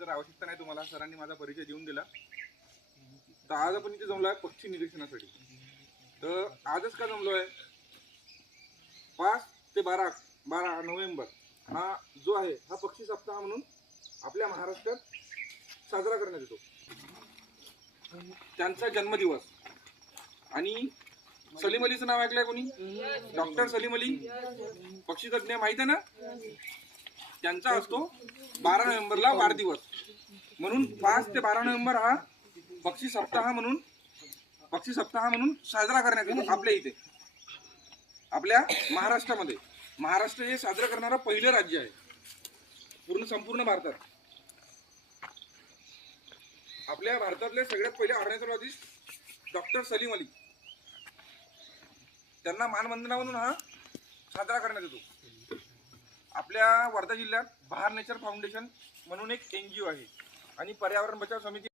तर आवश्यकता नाही, तुम्हाला सरांनी माझा परिचय देऊन दिला. तर आज आपण इथे जमलो आहे पक्षी निरीक्षणासाठी. तर आजच का जमलो आहे, 5 ते 12 नोव्हेंबर हा जो आहे हा पक्षी सप्ताह म्हणून आपल्या महाराष्ट्रात साजरा करण्यात येतो. त्यांचा जन्मदिवस. आणि सलीम अलीचं नाव ऐकलंय कोणी? डॉक्टर सलीम अली, पक्षी तज्ञ, माहित आहे ना? त्यांचा असतो 12 नोव्हेंबरला वाढदिवस. म्हणून 5 ते 12 नोव्हेंबर हा पक्षी सप्ताह म्हणून साजरा करण्यात येतो आपल्या इथे, आपल्या महाराष्ट्रामध्ये. महाराष्ट्र हे साजरं करणारं पहिलं राज्य आहे संपूर्ण भारतात. आपल्या भारतातले सगळ्यात पहिले ऑर्निथॉलॉजिस्ट डॉक्टर सलीम अली, त्यांना मानवंदना म्हणून हा साजरा करण्यात येतो. आपल्या वर्धा जिल्ह्यात बहार नेचर फाउंडेशन म्हणून एक NGO आहे आणि पर्यावरण बचाव समिती